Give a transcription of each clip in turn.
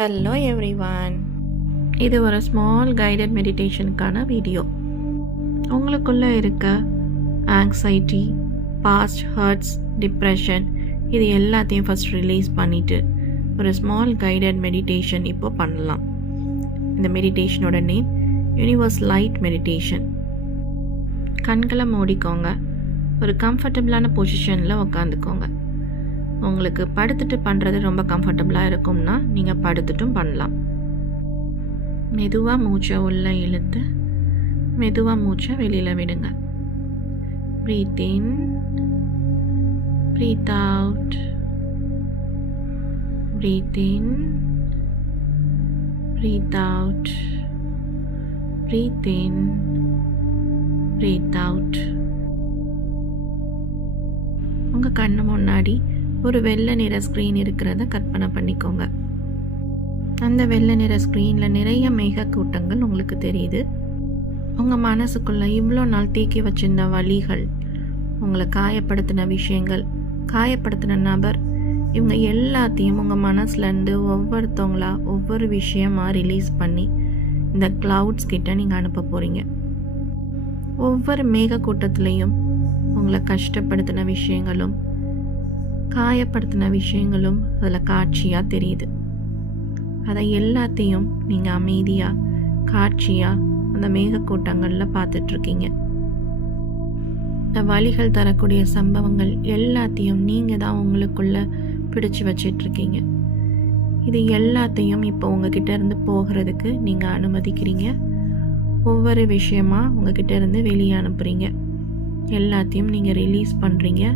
Hello everyone, இது ஒரு small guided மெடிடேஷனுக்கான video. உங்களுக்குள்ளே இருக்க ஆங்ஸைட்டி, பாஸ்ட் ஹர்ட்ஸ், டிப்ரெஷன் இது எல்லாத்தையும் ஃபஸ்ட் ரிலீஸ் பண்ணிவிட்டு ஒரு ஸ்மால் கைடட் மெடிடேஷன் இப்போ பண்ணலாம். இந்த மெடிடேஷனோட நேம் யூனிவர்ஸ் லைட் மெடிடேஷன். கண்களை மூடிக்கோங்க. ஒரு கம்ஃபர்டபுளான பொசிஷனில் உட்காந்துக்கோங்க. உங்களுக்கு படுத்துட்டு பண்ணுறது ரொம்ப கம்ஃபர்டபுளாக இருக்கும்னா நீங்கள் படுத்துட்டும் பண்ணலாம். மெதுவாக மூச்சை உள்ளே இழுத்து மெதுவாக மூச்சை வெளியில் விடுங்க. ப்ரீத் இன், ப்ரீத் அவுட், ப்ரீத் இன், ப்ரீத் அவுட், ப்ரீத் இன், ப்ரீத் அவுட். உங்கள் கண்ணு முன்னாடி ஒரு வெள்ளை நிற ஸ்க்ரீன் இருக்கிறத கற்பனை பண்ணிக்கோங்க. அந்த வெள்ளை நிற ஸ்க்ரீனில் நிறைய மேகக்கூட்டங்கள் உங்களுக்கு தெரியுது. உங்கள் மனசுக்குள்ளே இவ்வளோ நாள் தேக்கி வச்சிருந்த வலிகள், உங்களை காயப்படுத்தின விஷயங்கள், காயப்படுத்தின நபர், இவங்க எல்லாத்தையும் உங்கள் மனசுலேருந்து ஒவ்வொருத்தவங்களா ஒவ்வொரு விஷயமாக ரிலீஸ் பண்ணி இந்த க்ளவுட்ஸ் கிட்ட நீங்கள் அனுப்ப போகிறீங்க. ஒவ்வொரு மேகக்கூட்டத்துலேயும் உங்களை கஷ்டப்படுத்தின விஷயங்களும் காயப்படுத்தின விஷயங்களும் அதில் காட்சியாக தெரியுது. அதை எல்லாத்தையும் நீங்கள் அமைதியாக காட்சியாக அந்த மேகக்கூட்டங்களில் பார்த்துட்ருக்கீங்க. இந்த வலிகள் தரக்கூடிய சம்பவங்கள் எல்லாத்தையும் நீங்கள் தான் உங்களுக்குள்ளே பிடிச்சி வச்சிட்ருக்கீங்க. இது எல்லாத்தையும் இப்போ உங்ககிட்ட இருந்து போகிறதுக்கு நீங்கள் அனுமதிக்கிறீங்க. ஒவ்வொரு விஷயமாக உங்ககிட்ட இருந்து வெளியே அனுப்புகிறீங்க. எல்லாத்தையும் நீங்கள் ரிலீஸ் பண்ணுறீங்க.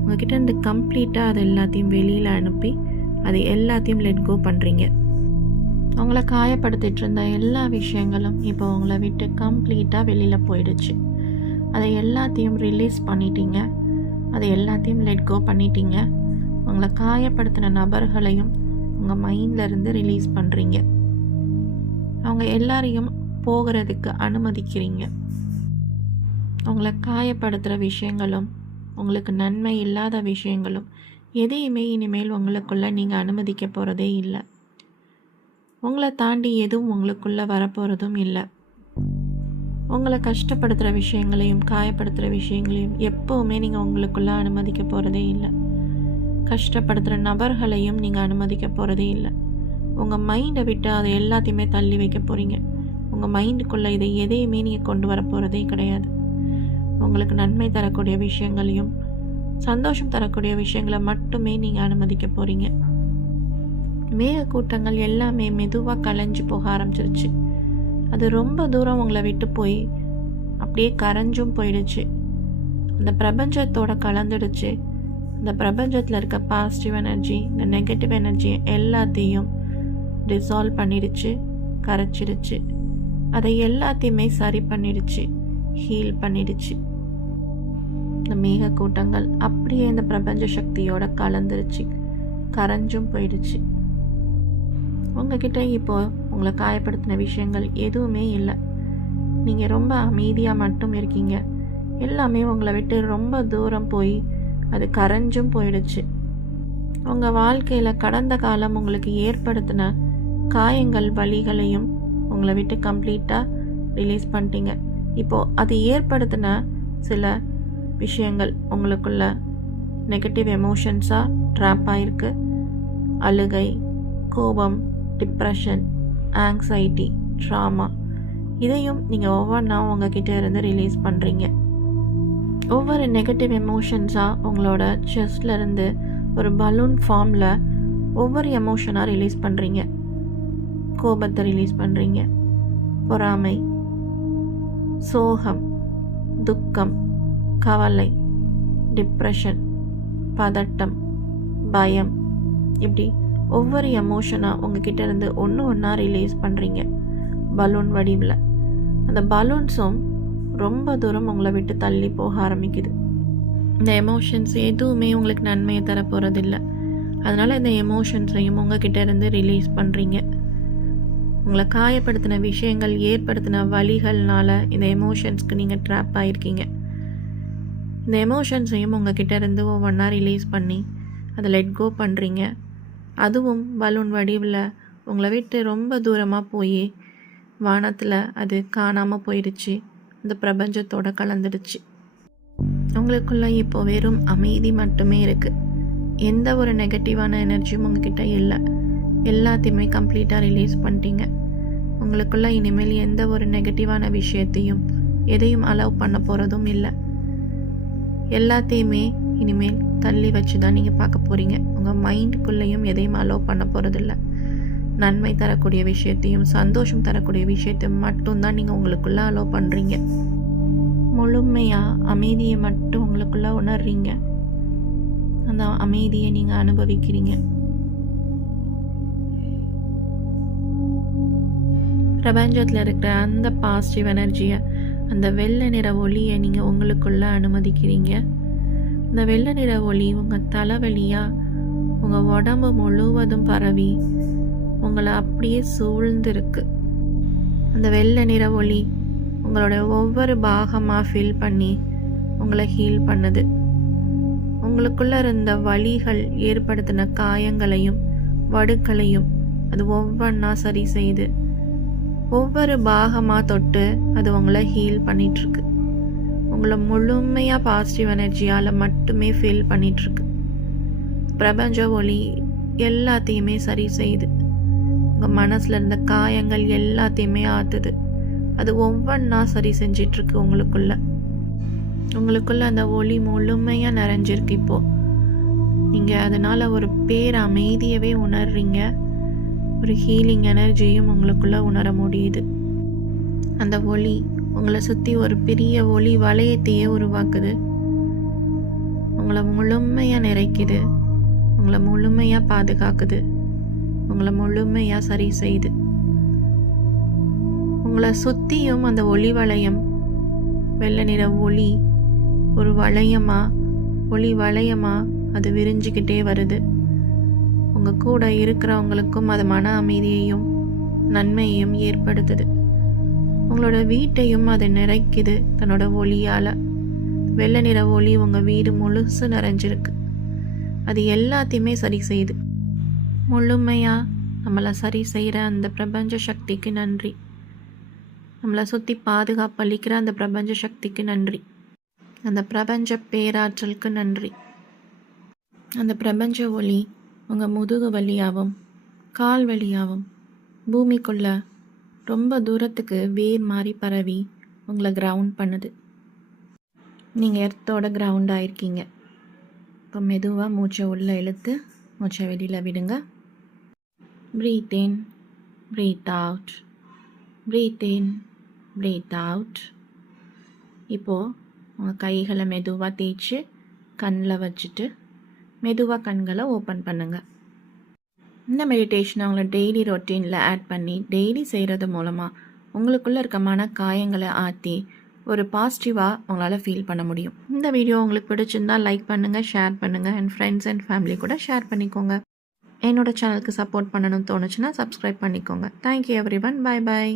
உங்ககிட்ட இருந்து கம்ப்ளீட்டாக அதை எல்லாத்தையும் வெளியில் அனுப்பி அதை எல்லாத்தையும் லெட் கோ பண்ணுறீங்க. உங்களை காயப்படுத்திட்டு இருந்த எல்லா விஷயங்களும் இப்போ உங்களை விட்டு கம்ப்ளீட்டாக வெளியில் போயிடுச்சு. அதை எல்லாத்தையும் ரிலீஸ் பண்ணிட்டீங்க. அதை எல்லாத்தையும் லெட் கோ பண்ணிட்டீங்க. உங்களை காயப்படுத்தின நபர்களையும் உங்கள் மைண்ட்லேருந்து ரிலீஸ் பண்ணுறீங்க. அவங்க எல்லாரையும் போகிறதுக்கு அனுமதிக்கிறீங்க. உங்களை காயப்படுத்துகிற விஷயங்களும் உங்களுக்கு நன்மை இல்லாத விஷயங்களும் எதையுமே இனிமேல் உங்களுக்குள்ளே நீங்கள் அனுமதிக்க போகிறதே இல்லை. உங்களை தாண்டி எதுவும் உங்களுக்குள்ளே வரப்போகிறதும் இல்லை. உங்களை கஷ்டப்படுத்துகிற விஷயங்களையும் காயப்படுத்துகிற விஷயங்களையும் எப்போவுமே நீங்கள் உங்களுக்குள்ளே அனுமதிக்க போகிறதே இல்லை. கஷ்டப்படுத்துகிற நபர்களையும் நீங்கள் அனுமதிக்க போகிறதே இல்லை. உங்கள் மைண்டை விட்டு அதை எல்லாத்தையுமே தள்ளி வைக்க போகிறீங்க. உங்கள் மைண்டுக்குள்ளே இதை எதையுமே நீங்கள் கொண்டு வர போகிறதே கிடையாது. உங்களுக்கு நன்மை தரக்கூடிய விஷயங்களையும் சந்தோஷம் தரக்கூடிய விஷயங்களை மட்டுமே நீங்கள் அனுமதிக்க போகிறீங்க. மேகக்கூட்டங்கள் எல்லாமே மெதுவாக கலைஞ்சு போக ஆரம்பிச்சிருச்சு. அது ரொம்ப தூரம் உங்களை விட்டு போய் அப்படியே கரைஞ்சும் போயிடுச்சு. அந்த பிரபஞ்சத்தோட கலந்துடுச்சு. அந்த பிரபஞ்சத்தில் இருக்க பாசிட்டிவ் எனர்ஜி, இந்த நெகட்டிவ் எனர்ஜி எல்லாத்தையும் டிசால்வ் பண்ணிடுச்சு, கரைச்சிடுச்சு. அதை எல்லாத்தையுமே சரி பண்ணிடுச்சு, ஹீல் பண்ணிடுச்சு. இந்த மேகக்கூட்டங்கள் அப்படியே இந்த பிரபஞ்ச சக்தியோட கலந்துருச்சு, கரைஞ்சும் போயிடுச்சு. உங்ககிட்ட இப்போ உங்களை காயப்படுத்தின விஷயங்கள் எதுவுமே இல்லை. நீங்கள் ரொம்ப அமைதியாக மட்டும் இருக்கீங்க. எல்லாமே உங்களை விட்டு ரொம்ப தூரம் போய் அது கரைஞ்சும் போயிடுச்சு. உங்கள் வாழ்க்கையில் கடந்த காலம் உங்களுக்கு ஏற்படுத்தின காயங்கள், வலிகளையும் உங்களை விட்டு கம்ப்ளீட்டாக ரிலீஸ் பண்ணிட்டீங்க. இப்போது அது ஏற்படுத்தின சில விஷயங்கள் உங்களுக்குள்ள நெகட்டிவ் எமோஷன்ஸாக ட்ராப் ஆகிருக்கு. அழுகை, கோபம், டிப்ரெஷன், ஆங்ஸைட்டி, ட்ராமா, இதையும் நீங்கள் ஒவ்வொன்றா உங்ககிட்ட இருந்து ரிலீஸ் பண்ணுறீங்க. ஒவ்வொரு நெகட்டிவ் எமோஷன்ஸாக உங்களோட செஸ்ட்லேருந்து ஒரு பலூன் ஃபார்மில் ஒவ்வொரு எமோஷனாக ரிலீஸ் பண்ணுறீங்க. கோபத்தை ரிலீஸ் பண்ணுறீங்க, பொறாமை, சோகம், துக்கம், கவலை, டிப்ரெஷன், பதட்டம், பயம், இப்படி ஒவ்வொரு எமோஷனாக உங்ககிட்ட இருந்து ஒன்று ஒன்றா ரிலீஸ் பண்ணுறீங்க பலூன் வடிவில். அந்த பலூன்ஸும் ரொம்ப தூரம் உங்களை விட்டு தள்ளி போக ஆரம்பிக்குது. இந்த எமோஷன்ஸ் எதுவுமே உங்களுக்கு நன்மையை தரப்போகிறதில்ல. அதனால் இந்த எமோஷன்ஸையும் உங்ககிட்ட இருந்து ரிலீஸ் பண்ணுறீங்க. உங்களை காயப்படுத்தின விஷயங்கள் ஏற்படுத்தின வலிகள்னால இந்த எமோஷன்ஸ்க்கு நீங்கள் ட்ராப் ஆகிருக்கீங்க. இந்த எமோஷன்ஸையும் உங்ககிட்ட இருந்து ஒவ்வொன்றா ரிலீஸ் பண்ணி அதை லெட் கோ பண்ணுறீங்க. அதுவும் பலூன் வடிவில் உங்களை விட்டு ரொம்ப தூரமாக போய் வானத்தில் அது காணாமல் போயிடுச்சு, இந்த பிரபஞ்சத்தோட கலந்துடுச்சு. உங்களுக்குள்ள இப்போ வெறும் அமைதி மட்டுமே இருக்குது. எந்த ஒரு நெகட்டிவான எனர்ஜியும் உங்ககிட்ட இல்லை. எல்லாத்தையுமே கம்ப்ளீட்டாக ரிலீஸ் பண்ணிட்டீங்க. உங்களுக்குள்ள இனிமேல் எந்த ஒரு நெகட்டிவான விஷயத்தையும் எதையும் அலோவ் பண்ண போகிறதும் இல்லை. எல்லாத்தையுமே இனிமேல் தள்ளி வச்சு தான் நீங்கள் பார்க்க போகிறீங்க. உங்கள் மைண்டுக்குள்ளேயும் எதையும் அலோவ் பண்ண போகிறதில்ல. நன்மை தரக்கூடிய விஷயத்தையும் சந்தோஷம் தரக்கூடிய விஷயத்தையும் மட்டும்தான் நீங்கள் உங்களுக்குள்ளே அலோவ் பண்ணுறீங்க. முழுமையாக அமைதியை மட்டும் உங்களுக்குள்ளே உணர்றீங்க. அந்த அமைதியை நீங்கள் அனுபவிக்கிறீங்க. பிரபஞ்சத்தில் இருக்கிற அந்த பாசிட்டிவ் எனர்ஜியை, அந்த வெள்ளை நிற ஒளியை நீங்கள் உங்களுக்குள்ளே அனுமதிக்கிறீங்க. இந்த வெள்ளை நிற ஒளி உங்கள் தலைவலியாக உங்கள் உடம்பு முழுவதும் பரவி உங்களை அப்படியே சூழ்ந்துருக்கு. அந்த வெள்ளை நிற ஒளி உங்களோட ஒவ்வொரு பாகமாக ஃபில் பண்ணி உங்களை ஹீல் பண்ணுது. உங்களுக்குள்ளே இருந்த வலிகள் ஏற்படுத்தின காயங்களையும் வடுக்களையும் அது ஒவ்வொன்றா சரி செய்து ஒவ்வொரு பாகமாக தொட்டு அது உங்களை ஹீல் பண்ணிகிட்ருக்கு. உங்களை முழுமையாக பாசிட்டிவ் எனர்ஜியால் மட்டுமே ஃபீல் பண்ணிகிட்ருக்கு. பிரபஞ்ச ஒளி எல்லாத்தையுமே சரி செய்யுது. உங்கள் மனசில் இருந்த காயங்கள் எல்லாத்தையுமே ஆற்றுது. அது ஒவ்வொன்றா சரி செஞ்சிட்ருக்கு. உங்களுக்குள்ள அந்த ஒளி முழுமையாக நிறைஞ்சிருக்கு. இப்போது நீங்கள் அதனால் ஒரு அமைதியவே உணர்றீங்க. ஒரு ஹீலிங் எனர்ஜியும் உங்களுக்குள்ளே உணர முடியுது. அந்த ஒளி உங்களை சுற்றி ஒரு பெரிய ஒளி வளையத்தையே உருவாக்குது. உங்களை முழுமையாக நிறைக்குது. உங்களை முழுமையாக பாதுகாக்குது. உங்களை முழுமையாக சரி செய்யுது. உங்களை சுற்றியும் அந்த ஒளி வளையம், வெள்ளை நிற ஒளி ஒரு ஒளி வளையமாக அது விரிஞ்சிக்கிட்டே வருது. உங்கள் கூட இருக்கிறவங்களுக்கும் அது மன அமைதியையும் நன்மையையும் ஏற்படுத்துது. உங்களோட வீட்டையும் அதை நிறைக்குது தன்னோட ஒளியால். வெள்ளை நிற ஒளி உங்கள் வீடு முழுசு நிறைஞ்சிருக்கு. அது எல்லாத்தையுமே சரி செய்யுது. முழுமையாக நம்மளை சரி செய்கிற அந்த பிரபஞ்ச சக்திக்கு நன்றி. நம்மளை சுற்றி பாதுகாப்பு அளிக்கிற அந்த பிரபஞ்ச சக்திக்கு நன்றி. அந்த பிரபஞ்ச பேராற்றலுக்கு நன்றி. அந்த பிரபஞ்ச ஒளி உங்கள் முதுகு வழியாகவும் கால் வழியாகவும் பூமிக்குள்ள ரொம்ப தூரத்துக்கு வேர் மாதிரி பரவி உங்களை கிரவுண்ட் பண்ணுது. நீங்கள் எர்த்தோட கிரவுண்ட் ஆயிருக்கீங்க. இப்போ மெதுவாக மூச்சை உள்ளே இழுத்து மூச்சை வெளியில் விடுங்க. ப்ரீத் இன், ப்ரீத் அவுட், ப்ரீத் இன், ப்ரீத் அவுட். இப்போது உங்கள் கைகளை மெதுவாக தேய்ச்சி கண்ணில் வச்சுட்டு மெதுவாக கண்களை ஓப்பன் பண்ணுங்கள். இந்த மெடிடேஷனை உங்களை டெய்லி ரொட்டீனில் ஆட் பண்ணி டெய்லி செய்கிறது மூலமாக உங்களுக்குள்ளே இருக்க மன காயங்களை ஆற்றி ஒரு பாசிட்டிவாக உங்களால் ஃபீல் பண்ண முடியும். இந்த வீடியோ உங்களுக்கு பிடிச்சிருந்தால் லைக் பண்ணுங்கள், ஷேர் பண்ணுங்கள், அண்ட் ஃப்ரெண்ட்ஸ் அண்ட் ஃபேமிலி கூட ஷேர் பண்ணிக்கோங்க. என்னோட சேனலுக்கு சப்போர்ட் பண்ணணும்னு தோணுச்சுன்னா சப்ஸ்கிரைப் பண்ணிக்கோங்க. Thank you every one. Bye bye.